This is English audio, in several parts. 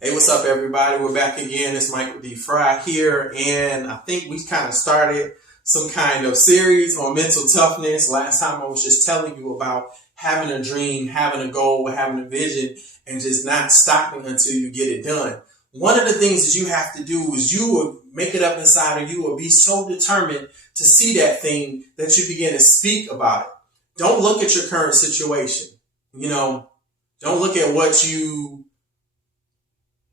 Hey, what's up, everybody? We're back again. It's Michael D. Fry here, and I think we kind of started some kind of series on mental toughness. Last time I was just telling you about having a dream, having a goal, having a vision, and just not stopping until you get it done. One of the things that you have to do is you will make it up inside of you or be so determined to see that thing that you begin to speak about it. Don't look at your current situation. Don't look at what you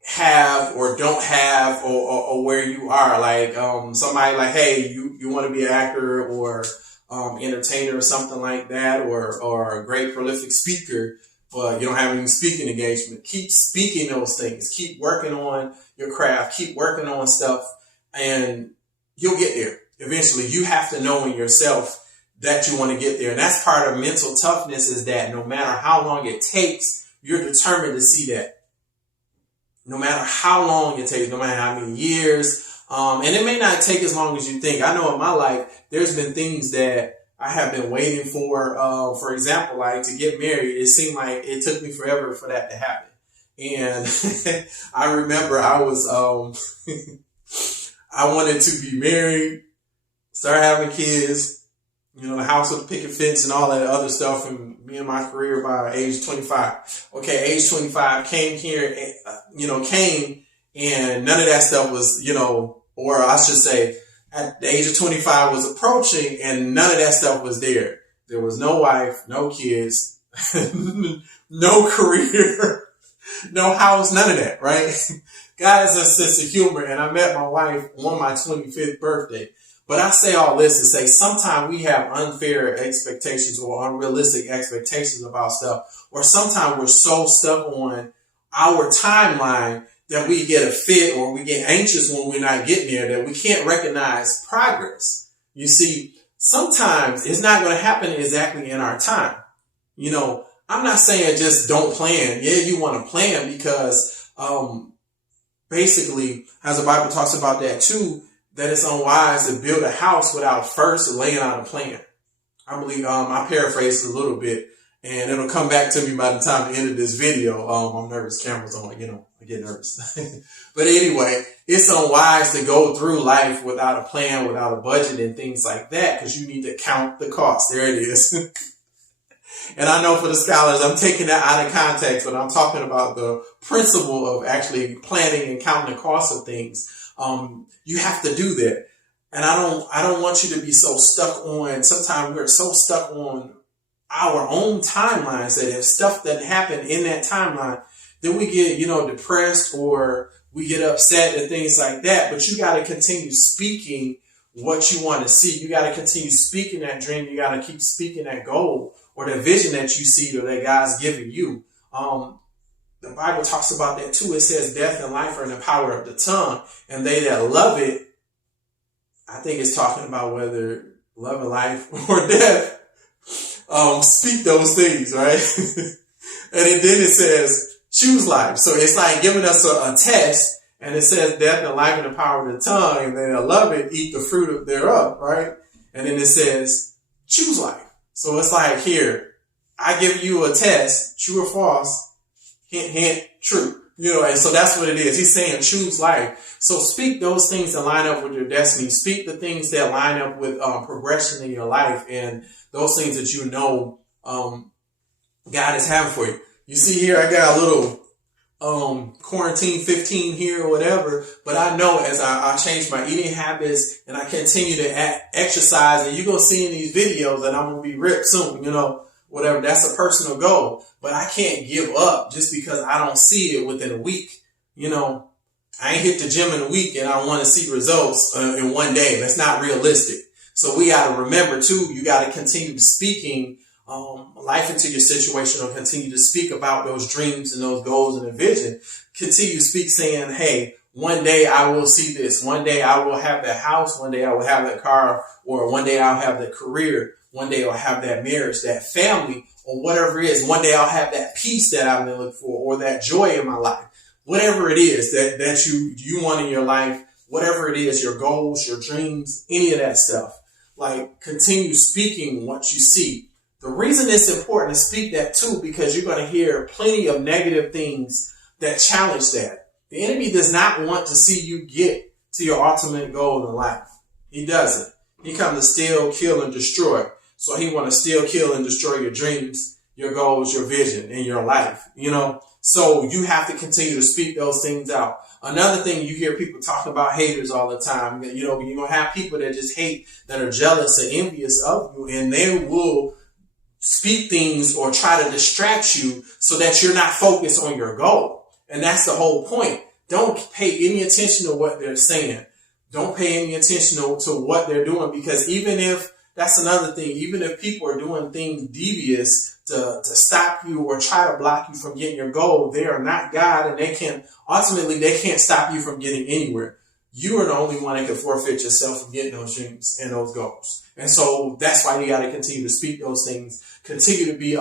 have or don't have or where you are. Like somebody like, hey, you want to be an actor or entertainer or something like that, or a great prolific speaker, but you don't have any speaking engagement. Keep speaking those things. Keep working on your craft. Keep working on stuff, and you'll get there. Eventually, you have to know in yourself that you want to get there. And that's part of mental toughness, is that no matter how long it takes, you're determined to see that. No matter how long it takes, no matter how many years, and it may not take as long as you think. I know in my life, there's been things that I have been waiting for example, like to get married. It seemed like it took me forever for that to happen. And I remember I was, I wanted to be married, start having kids, the house with the picket fence and all that other stuff, and me and my career by age 25. Okay, age 25 came here, and none of that stuff was, or I should say, at the age of 25 was approaching, and none of that stuff was there. There was no wife, no kids, no career, no house, none of that, right? God has a sense of humor, and I met my wife on my 25th birthday. But I say all this to say sometimes we have unfair expectations or unrealistic expectations about stuff, or sometimes we're so stuck on our timeline that we get a fit or we get anxious when we're not getting there, that we can't recognize progress. You see, sometimes it's not going to happen exactly in our time. I'm not saying just don't plan. Yeah, you want to plan because basically, as the Bible talks about that too, that it's unwise to build a house without first laying out a plan. I believe, I paraphrased a little bit, and it'll come back to me by the time the end of this video. I'm nervous, camera's on, I get nervous. But anyway, it's unwise to go through life without a plan, without a budget and things like that, because you need to count the cost. There it is. And I know for the scholars, I'm taking that out of context, but I'm talking about the principle of actually planning and counting the cost of things. You have to do that. And I don't want you to be so stuck on, sometimes we're so stuck on our own timelines that if stuff doesn't happen in that timeline, then we get, depressed or we get upset and things like that. But you got to continue speaking what you want to see. You got to continue speaking that dream. You got to keep speaking that goal or the vision that you see or that God's given you. The Bible talks about that too. It says death and life are in the power of the tongue, and they that love it, I think it's talking about whether love and life or death, speak those things, right? And then it says choose life. So it's like giving us a test, and it says death and life in the power of the tongue, and they that love it eat the fruit thereof, right? And then it says choose life. So it's like, here, I give you a test, true or false. Hint, hint, true. And so that's what it is. He's saying choose life. So speak those things that line up with your destiny. Speak the things that line up with progression in your life and those things that God is having for you. You see here, I got a little quarantine 15 here or whatever, but I know as I change my eating habits and I continue to exercise, and you're going to see in these videos that I'm going to be ripped soon, whatever, that's a personal goal. But I can't give up just because I don't see it within a week. I ain't hit the gym in a week and I want to see results in one day. That's not realistic. So we got to remember too, you got to continue speaking life into your situation, or continue to speak about those dreams and those goals and the vision. Continue to speak saying, hey, one day I will see this. One day I will have that house. One day I will have that car, or one day I'll have that career. One day I'll have that marriage, that family, or whatever it is. One day I'll have that peace that I've been looking for, or that joy in my life. Whatever it is that you want in your life, whatever it is, your goals, your dreams, any of that stuff. Like, continue speaking what you see. The reason it's important to speak that too, because you're going to hear plenty of negative things that challenge that. The enemy does not want to see you get to your ultimate goal in life. He doesn't. He comes to steal, kill, and destroy. So he want to steal, kill, and destroy your dreams, your goals, your vision, and your life. So you have to continue to speak those things out. Another thing, you hear people talk about haters all the time. You're going to have people that just hate, that are jealous and envious of you, and they will speak things or try to distract you so that you're not focused on your goal. And that's the whole point. Don't pay any attention to what they're saying. Don't pay any attention to what they're doing, because even if, that's another thing, even if people are doing things devious to stop you or try to block you from getting your goal, they are not God, and they can't stop you from getting anywhere. You are the only one that can forfeit yourself from getting those dreams and those goals. And so that's why you got to continue to speak those things, continue to be,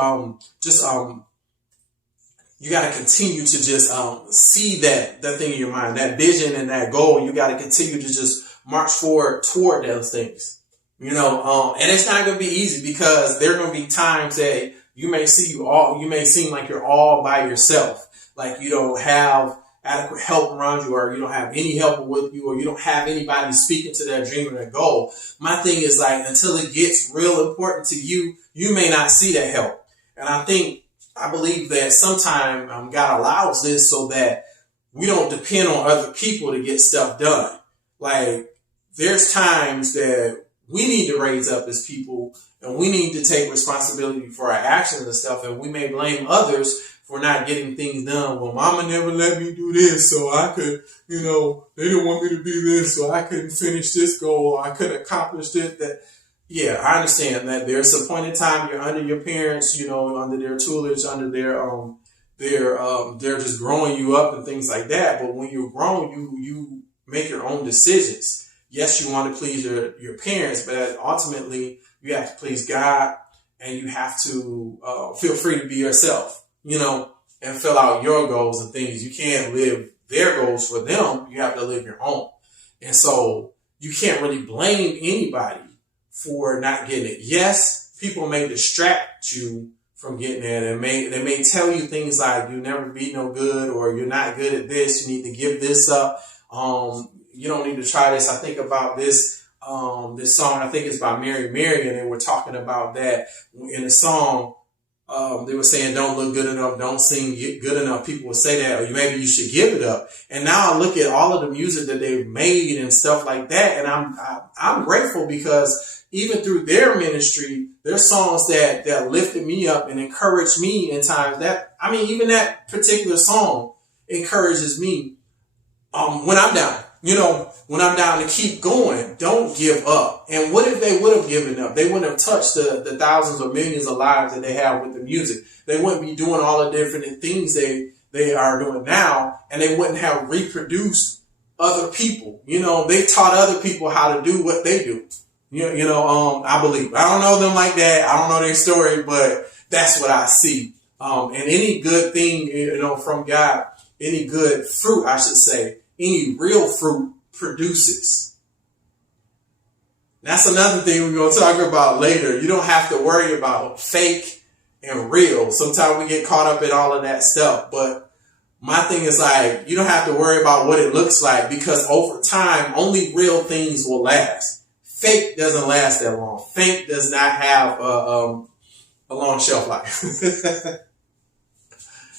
you got to continue to just see that thing in your mind, that vision and that goal. You got to continue to just march forward toward those things, and it's not going to be easy, because there are going to be times that you may seem like you're all by yourself, like you don't have adequate help around you, or you don't have any help with you, or you don't have anybody speaking to that dream or that goal. My thing is, like, until it gets real important to you, you may not see that help. And I believe that sometimes God allows this so that we don't depend on other people to get stuff done. Like, there's times that we need to raise up as people, and we need to take responsibility for our actions and stuff, and we may blame others for not getting things done. Well, mama never let me do this, so I could, they didn't want me to do this, so I couldn't finish this goal, or I couldn't accomplish it. Yeah, I understand that there's a point in time you're under your parents, under their tutelage, under they're just growing you up and things like that. But when you're grown, you make your own decisions. Yes, you want to please your parents, but ultimately you have to please God, and you have to feel free to be yourself, and fill out your goals and things. You can't live their goals for them. You have to live your own. And so you can't really blame anybody for not getting it. Yes, people may distract you from getting it, and they may tell you things like you'll never be no good, or you're not good at this, you need to give this up. You don't need to try this. I think about this song, I think it's by Mary, and they were talking about that in the song. They were saying, don't look good enough, don't sing good enough. People would say that, or maybe you should give it up. And now I look at all of the music that they've made and stuff like that, and I'm grateful, because even through their ministry, there's songs that lifted me up and encouraged me in times even that particular song encourages me when I'm down. When I'm down, to keep going, don't give up. And what if they would have given up? They wouldn't have touched the thousands or millions of lives that they have with the music. They wouldn't be doing all the different things they are doing now, and they wouldn't have reproduced other people. They taught other people how to do what they do. I believe. I don't know them like that. I don't know their story, but that's what I see. And any good thing, from God, any good fruit, I should say, any real fruit produces. That's another thing we're going to talk about later. You don't have to worry about fake and real. Sometimes we get caught up in all of that stuff. But my thing is, like, you don't have to worry about what it looks like, because over time, only real things will last. Fake doesn't last that long. Fake does not have a long shelf life.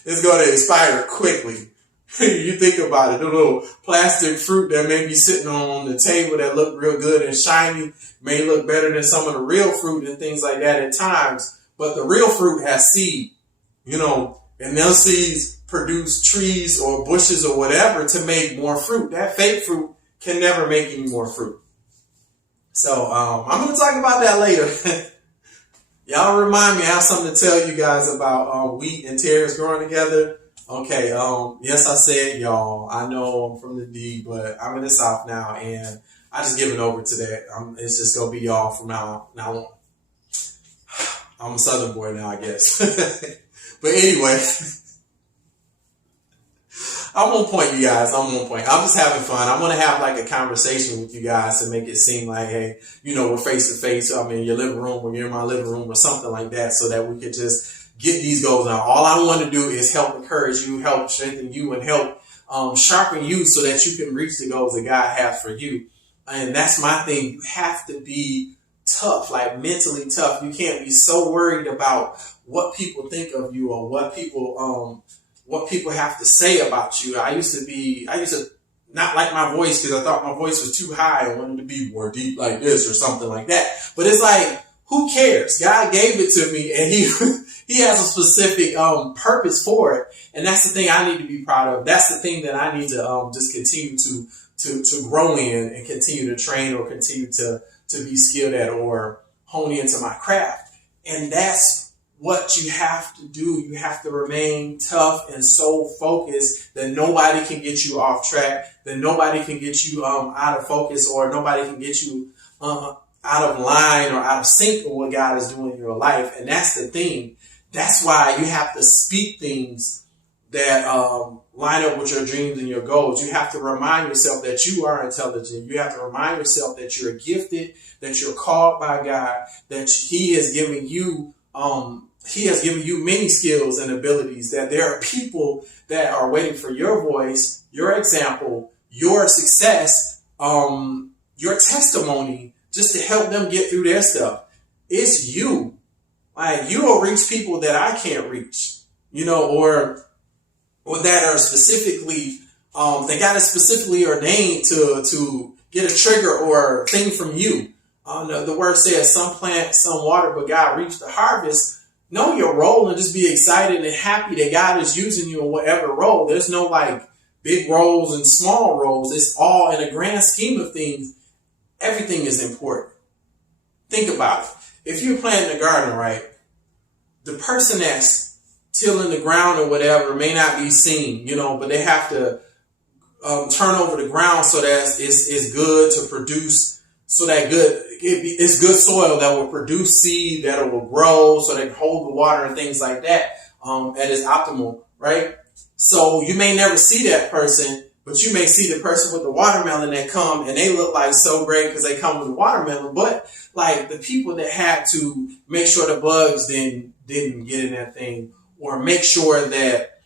It's going to expire quickly. You think about it, the little plastic fruit that may be sitting on the table that look real good and shiny may look better than some of the real fruit and things like that at times. But the real fruit has seed, and those seeds produce trees or bushes or whatever to make more fruit. That fake fruit can never make any more fruit. So I'm going to talk about that later. Y'all remind me, I have something to tell you guys about wheat and tares growing together. Okay, yes, I said y'all. I know I'm from the D, but I'm in the South now, and I just given over to that. It's just going to be y'all from now on. I'm a Southern boy now, I guess. But anyway, I'm on point, you guys. I'm just having fun. I want to have like a conversation with you guys to make it seem like, hey, we're face to face. I'm in your living room, or you're in my living room, or something like that, so that we could just get these goals out. All I want to do is help encourage you, help strengthen you, and help sharpen you so that you can reach the goals that God has for you. And that's my thing. You have to be tough, like mentally tough. You can't be so worried about what people think of you or what people have to say about you. I used to not like my voice because I thought my voice was too high. I wanted to be more deep like this or something like that. But it's like, who cares? God gave it to me, and he has a specific purpose for it. And that's the thing I need to be proud of. That's the thing that I need to just continue to grow in and continue to train or continue to be skilled at or hone into my craft. And that's what you have to do. You have to remain tough and so focused that nobody can get you off track, that nobody can get you out of focus, or nobody can get you out of line or out of sync with what God is doing in your life. And that's the thing. That's why you have to speak things that line up with your dreams and your goals. You have to remind yourself that you are intelligent. You have to remind yourself that you're gifted, that you're called by God, that He has given you many skills and abilities, that there are people that are waiting for your voice, your example, your success, your testimony, just to help them get through their stuff. It's you. Like, you will reach people that I can't reach, or that are specifically, they got it specifically ordained to get a trigger or thing from you. The word says some plant, some water, but God reaped the harvest. Know your role and just be excited and happy that God is using you in whatever role. There's no like big roles and small roles. It's all in a grand scheme of things. Everything is important. Think about it. If you're planting a garden, right, the person that's tilling the ground or whatever may not be seen, but they have to turn over the ground so that it's good to produce, so that it's good soil that will produce seed, that it will grow, so they can hold the water and things like that at its optimal, right? So you may never see that person, but you may see the person with the watermelon that come and they look like so great because they come with the watermelon. But like the people that had to make sure the bugs didn't get in that thing, or make sure that,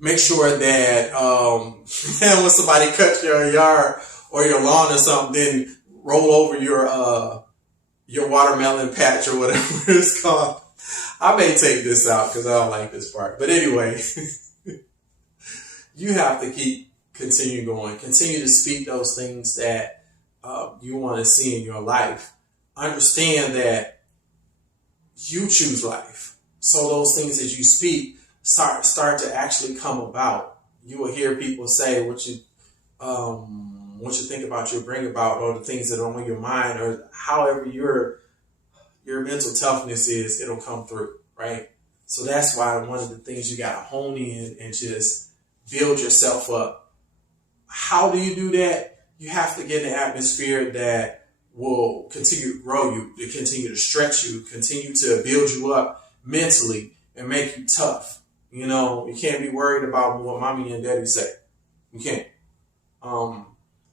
make sure that when somebody cuts your yard or your lawn or something, then roll over your watermelon patch or whatever it's called. I may take this out because I don't like this part. But anyway, you have to continue going. Continue to speak those things that you want to see in your life. Understand that you choose life. So those things that you speak start to actually come about. You will hear people say what you think about, you'll bring about, or the things that are on your mind, or however your mental toughness is, it'll come through, right? So that's why one of the things you got to hone in and just build yourself up. How do you do that? You have to get in an atmosphere that will continue to grow you, to continue to stretch you, continue to build you up mentally and make you tough. You can't be worried about what mommy and daddy say. You can't.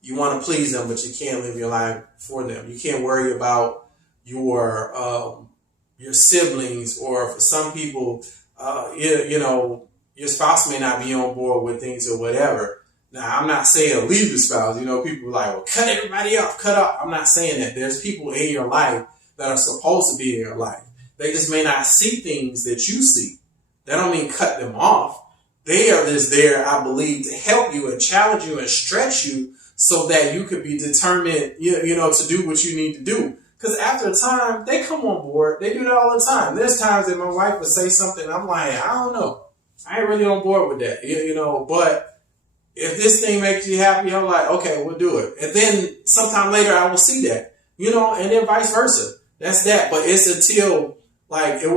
You want to please them, but you can't live your life for them. You can't worry about your siblings, or for some people, your spouse may not be on board with things or whatever. Now, I'm not saying leave your spouse. People are like, well, cut everybody off, cut off. I'm not saying that. There's people in your life that are supposed to be in your life. They just may not see things that you see. That don't mean cut them off. They are just there, I believe, to help you and challenge you and stretch you so that you could be determined, to do what you need to do. Because after a time, they come on board. They do that all the time. There's times that my wife would say something, I'm like, I don't know. I ain't really on board with that, but if this thing makes you happy, I'm like, okay, we'll do it. And then sometime later, I will see that, and then vice versa. That's that. But it's until there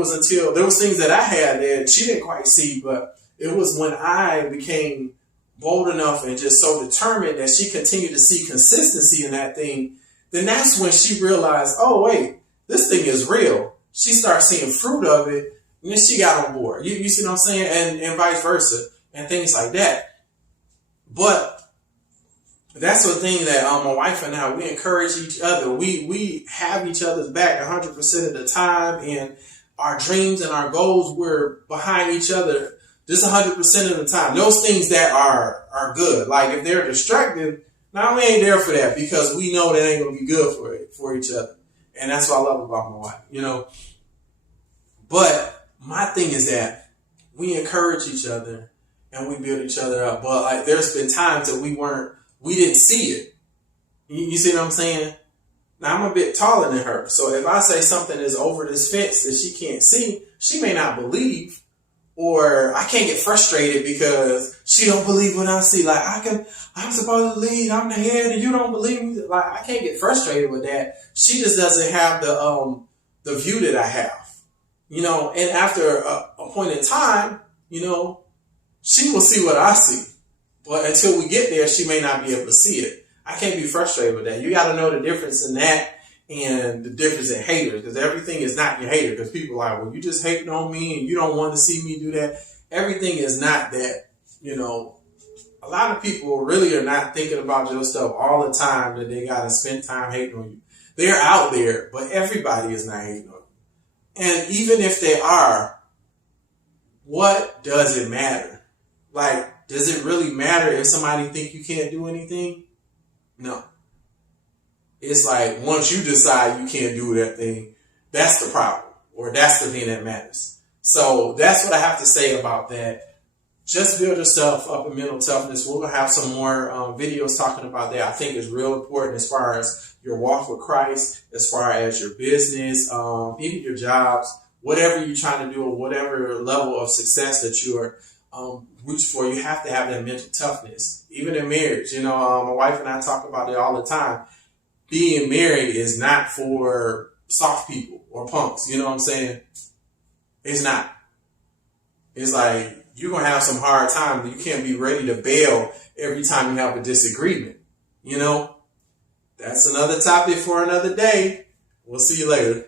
was things that I had that she didn't quite see, but it was when I became bold enough and just so determined that she continued to see consistency in that thing, then that's when she realized, oh, wait, this thing is real. She started seeing fruit of it, and then she got on board. You see what I'm saying? And vice versa, and things like that. But that's the thing that my wife and I, we encourage each other. We have each other's back 100% of the time, and our dreams and our goals, we're behind each other Just 100% of the time. Those things that are good. Like if they're destructive, now we ain't there for that because we know that ain't gonna be good for each other. And that's what I love about my wife, you know. But my thing is that we encourage each other and we build each other up. But like there's been times that we didn't see it. You see what I'm saying? Now I'm a bit taller than her. So if I say something is over this fence that she can't see, she may not believe. Or I can't get frustrated because she don't believe what I see. Like I'm supposed to lead, I'm the head, and you don't believe me. Like I can't get frustrated with that. She just doesn't have the view that I have, you know. And after a point in time, you know, she will see what I see. But until we get there, she may not be able to see it. I can't be frustrated with that. You got to know the difference in that and the difference in haters, because everything is not your hater. Because people are like, well, you just hating on me and you don't want to see me do that. Everything is not that, you know. A lot of people really are not thinking about your stuff all the time that they got to spend time hating on you. They're out there, but everybody is not hating on you. And even if they are, what does it matter? Like, does it really matter if somebody think you can't do anything? No. It's like once you decide you can't do that thing, that's the problem, or that's the thing that matters. So that's what I have to say about that. Just build yourself up in mental toughness. We're going to have some more videos talking about that. I think it's real important as far as your walk with Christ, as far as your business, even your jobs, whatever you're trying to do or whatever level of success that you're reach for, you have to have that mental toughness. Even in marriage, you know, my wife and I talk about it all the time. Being married is not for soft people or punks. You know what I'm saying? It's not. It's like you're going to have some hard times. You can't be ready to bail every time you have a disagreement. You know, that's another topic for another day. We'll see you later.